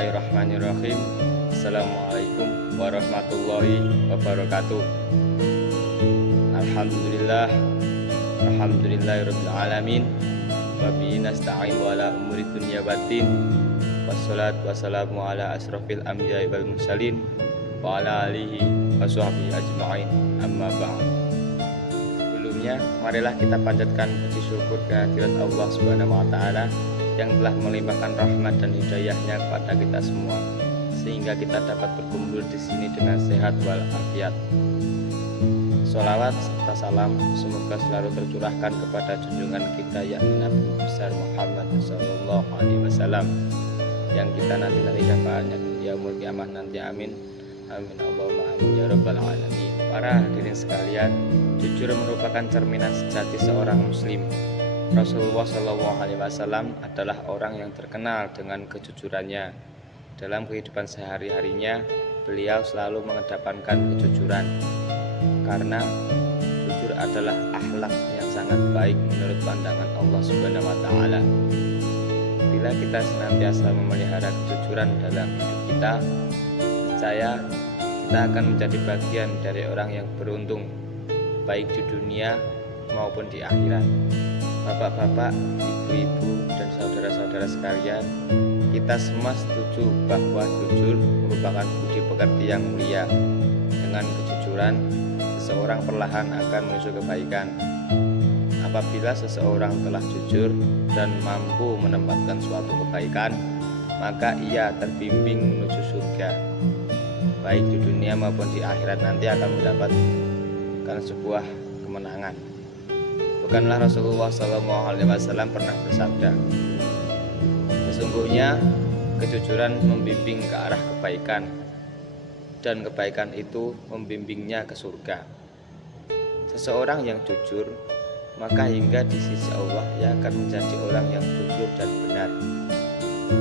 Bismillahirrahmanirrahim. Assalamualaikum warahmatullahi wabarakatuh. Alhamdulillah, alhamdulillahirabbil alamin. Wa bihi nasta'in wa ala umuri dunya waddin. Wassalatu wassalamu ala asrofil anbiya'i wal mursalin wa ala alihi wa sahbihi ajma'in. Amma ba'd. Sebelumnya, marilah kita panjatkan puji syukur kehadirat Allah Subhanahu wa taala yang telah melimpahkan rahmat dan hidayahnya kepada kita semua, sehingga kita dapat berkumpul di sini dengan sehat walafiat. Sholawat serta salam semoga selalu tercurahkan kepada junjungan kita yakni Nabi besar Muhammad Sallallahu Alaihi Wasallam, yang kita nanti syafaatnya di yaumul kiamah nanti. Amin amin Allahumma amin ya rabbal alamin. Para hadirin sekalian, jujur merupakan cerminan sejati seorang muslim. Rasulullah Shallallahu Alaihi Wasallam adalah orang yang terkenal dengan kejujurannya. Dalam kehidupan sehari-harinya, beliau selalu mengedepankan kejujuran, karena jujur adalah akhlak yang sangat baik menurut pandangan Allah Subhanahu Wa Taala. Bila kita senantiasa memelihara kejujuran dalam hidup kita, percaya kita akan menjadi bagian dari orang yang beruntung, baik di dunia maupun di akhirat. Bapak-bapak, ibu-ibu, dan saudara-saudara sekalian, kita semua setuju bahwa jujur merupakan budi pekerti yang mulia. Dengan kejujuran, seseorang perlahan akan menuju kebaikan. Apabila seseorang telah jujur dan mampu menempatkan suatu kebaikan, maka ia terbimbing menuju surga. Baik di dunia maupun di akhirat nanti akan mendapatkan sebuah kemenangan. Bukanlah Rasulullah SAW pernah bersabda, sesungguhnya kejujuran membimbing ke arah kebaikan, dan kebaikan itu membimbingnya ke surga. Seseorang yang jujur, maka hingga di sisi Allah ia akan menjadi orang yang jujur dan benar.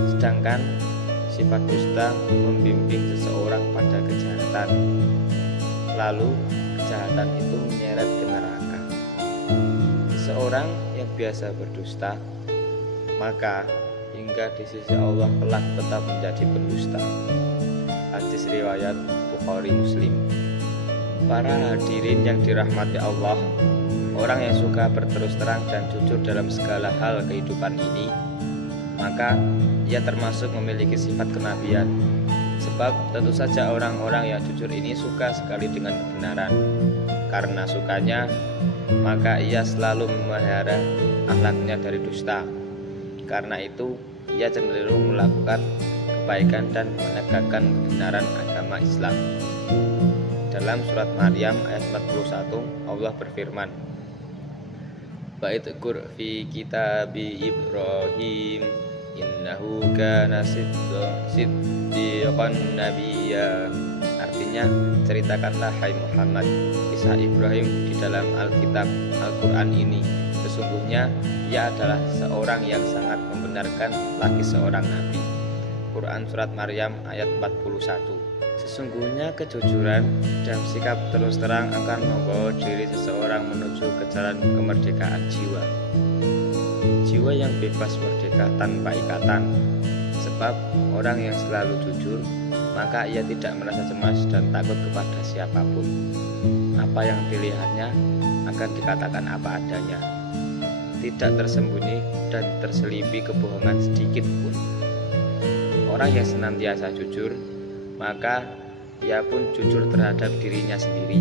Sedangkan sifat dusta membimbing seseorang pada kejahatan, lalu kejahatan itu menyeret ke neraka. Seseorang yang biasa berdusta, maka hingga di sisi Allah kelak tetap menjadi pendusta. Hadis riwayat Bukhari Muslim. Para hadirin yang dirahmati Allah, orang yang suka berterus terang dan jujur dalam segala hal kehidupan ini, maka ia termasuk memiliki sifat kenabian. Sebab tentu saja orang-orang yang jujur ini suka sekali dengan kebenaran. Karena sukanya, maka ia selalu memelihara akhlaknya dari dusta. Karena itu, ia cenderung melakukan kebaikan dan menegakkan kebenaran agama Islam. Dalam surat Maryam ayat 41, Allah berfirman, "Wa'idhkur fi kitabi Ibrahim innahu kana siddiqan nabiyya." Artinya, ceritakanlah hai Muhammad kisah Ibrahim di dalam Alkitab Al-Quran ini. Sesungguhnya ia adalah seorang yang sangat membenarkan lagi seorang nabi. Quran Surat Maryam ayat 41. Sesungguhnya kejujuran dan sikap terus terang akan membawa diri seseorang menuju ke jalan kemerdekaan jiwa. Jiwa yang bebas merdeka tanpa ikatan. Sebab orang yang selalu jujur, maka ia tidak merasa cemas dan takut kepada siapapun. Apa yang dilihatnya akan dikatakan apa adanya. Tidak tersembunyi dan terselipi kebohongan sedikit pun. Orang yang senantiasa jujur, maka ia pun jujur terhadap dirinya sendiri.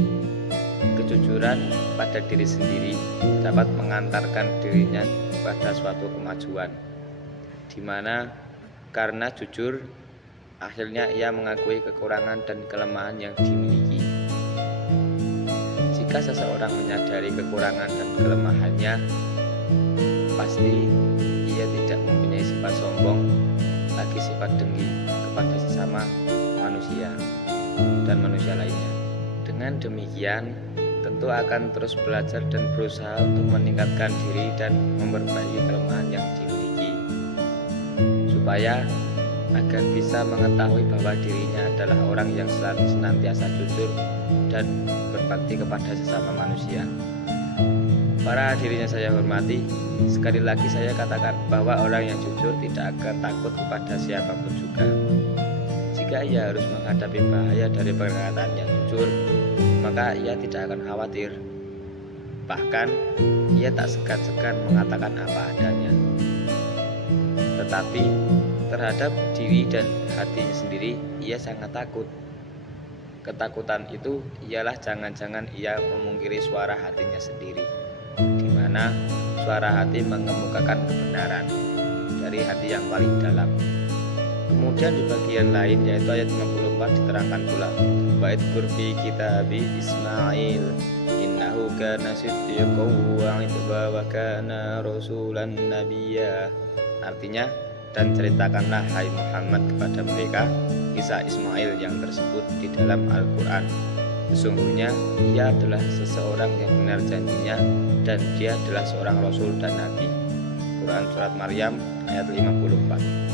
Kejujuran pada diri sendiri dapat mengantarkan dirinya pada suatu kemajuan, di mana karena jujur, akhirnya ia mengakui kekurangan dan kelemahan yang dimiliki. Jika seseorang menyadari kekurangan dan kelemahannya, pasti ia tidak mempunyai sifat sombong, lagi sifat dengki kepada sesama manusia dan manusia lainnya. Dengan demikian, tentu akan terus belajar dan berusaha untuk meningkatkan diri dan memperbaiki kelemahan yang dimiliki, supaya agar bisa mengetahui bahwa dirinya adalah orang yang selalu senantiasa jujur dan berbakti kepada sesama manusia. Para hadirin yang saya hormati, sekali lagi saya katakan bahwa orang yang jujur tidak akan takut kepada siapapun juga. jika ia harus menghadapi bahaya dari perkataan yang jujur, maka ia tidak akan khawatir. Bahkan, ia tak segan-segan mengatakan apa adanya. Tetapi, terhadap diri dan hatinya sendiri, ia sangat takut. Ketakutan itu ialah jangan-jangan ia memungkiri suara hatinya sendiri, di mana suara hati mengemukakan kebenaran dari hati yang paling dalam. Kemudian di bagian lain, yaitu ayat 54, diterangkan pula, wa'idkur fi kitabi Ismail innahu kana siddiqan wa kana rasulan nabiyya. Artinya, dan ceritakanlah hai Muhammad kepada mereka kisah Ismail yang tersebut di dalam Al-Quran. Sesungguhnya ia adalah seseorang yang benar janjinya dan dia adalah seorang rasul dan nabi. Quran Surat Maryam ayat 54.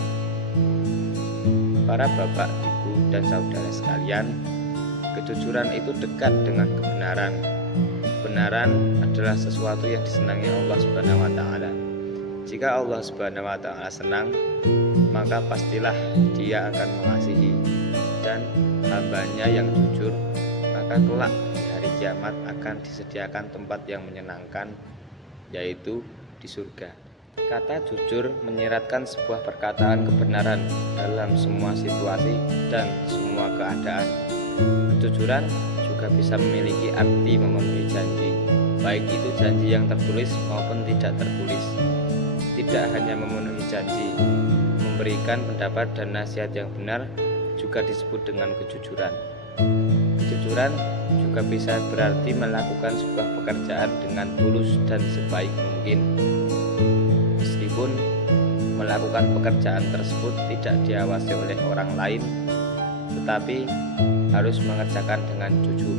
Para bapak, ibu, dan saudara sekalian, kejujuran itu dekat dengan kebenaran. Kebenaran adalah sesuatu yang disenangi Allah Subhanahu wa Ta'ala. Jika Allah Subhanahu wa Ta'ala senang, maka pastilah Dia akan mengasihi dan hambanya yang jujur, maka kelak di hari kiamat akan disediakan tempat yang menyenangkan, yaitu di surga. Kata jujur menyiratkan sebuah perkataan kebenaran dalam semua situasi dan semua keadaan. Kejujuran juga bisa memiliki arti memenuhi janji, baik itu janji yang tertulis maupun tidak tertulis. Tidak hanya memenuhi janji, memberikan pendapat dan nasihat yang benar juga disebut dengan kejujuran. Kejujuran juga bisa berarti melakukan sebuah pekerjaan dengan tulus dan sebaik mungkin. Meskipun melakukan pekerjaan tersebut tidak diawasi oleh orang lain, tetapi harus mengerjakan dengan jujur.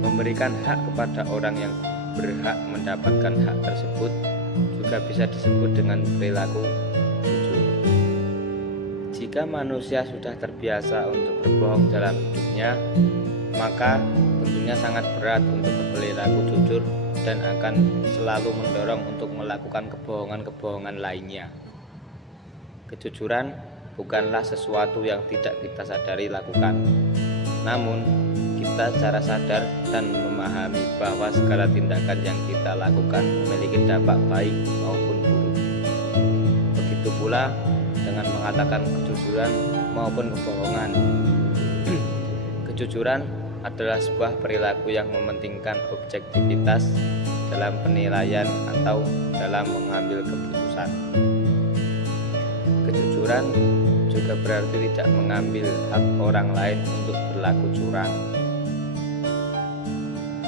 Memberikan hak kepada orang yang berhak mendapatkan hak tersebut juga bisa disebut dengan perilaku jujur. Jika manusia sudah terbiasa untuk berbohong dalam hidupnya, maka tentunya sangat berat untuk berperilaku jujur dan akan selalu mendorong untuk melakukan kebohongan-kebohongan lainnya. Kejujuran bukanlah sesuatu yang tidak kita sadari lakukan, namun kita secara sadar dan memahami bahwa segala tindakan yang kita lakukan memiliki dampak baik maupun buruk. Begitu pula dengan mengatakan kejujuran maupun kebohongan. Kejujuran adalah sebuah perilaku yang mementingkan objektivitas dalam penilaian atau dalam mengambil keputusan. Kejujuran juga berarti tidak mengambil hak orang lain untuk berlaku curang.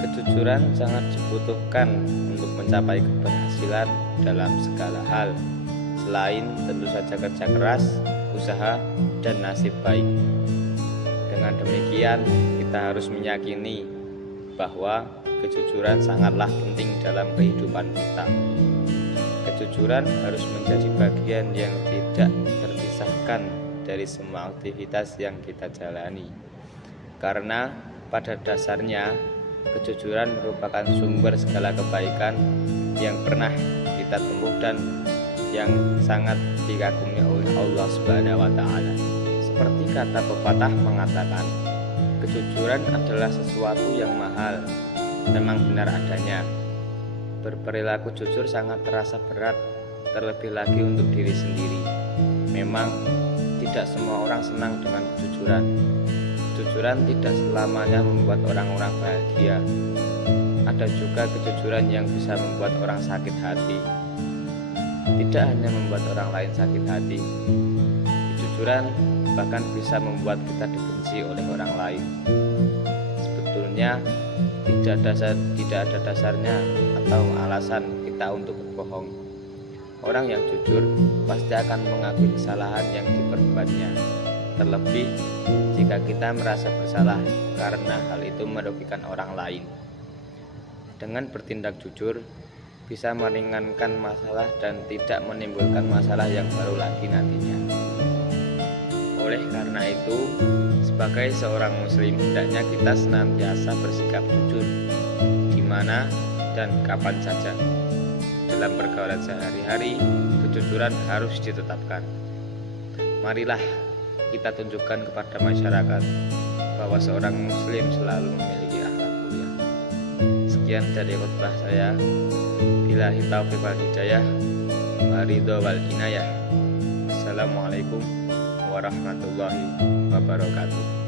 Kejujuran sangat dibutuhkan untuk mencapai keberhasilan dalam segala hal, selain tentu saja kerja keras, usaha, dan nasib baik. Dengan demikian, kita harus meyakini bahwa kejujuran sangatlah penting dalam kehidupan kita. Kejujuran harus menjadi bagian yang tidak terpisahkan dari semua aktivitas yang kita jalani. Karena pada dasarnya, kejujuran merupakan sumber segala kebaikan yang pernah kita tempuh dan yang sangat dikagumi oleh Allah Subhanahu wa Ta'ala. Seperti kata pepatah mengatakan, kejujuran adalah sesuatu yang mahal, memang benar adanya. Berperilaku jujur sangat terasa berat, terlebih lagi untuk diri sendiri. Memang tidak semua orang senang dengan kejujuran. Kejujuran tidak selamanya membuat orang-orang bahagia. Ada juga kejujuran yang bisa membuat orang sakit hati. Tidak hanya membuat orang lain sakit hati, kejujuran bahkan bisa membuat kita dibenci oleh orang lain. Sebetulnya tidak ada dasarnya atau alasan kita untuk berbohong. Orang yang jujur pasti akan mengakui kesalahan yang diperbuatnya, terlebih jika kita merasa bersalah karena hal itu merugikan orang lain. Dengan bertindak jujur bisa meringankan masalah dan tidak menimbulkan masalah yang baru lagi nantinya. Oleh karena itu, sebagai seorang muslim, hendaknya kita senantiasa bersikap jujur di mana dan kapan saja. Dalam pergaulan sehari-hari, kejujuran harus ditetapkan. Marilah kita tunjukkan kepada masyarakat bahwa seorang muslim selalu memiliki akhlak mulia. Sekian dari khutbah saya. Billahi taufiq wal hidayah, waridho wal inayah. Assalamualaikum warahmatullahi wabarakatuh.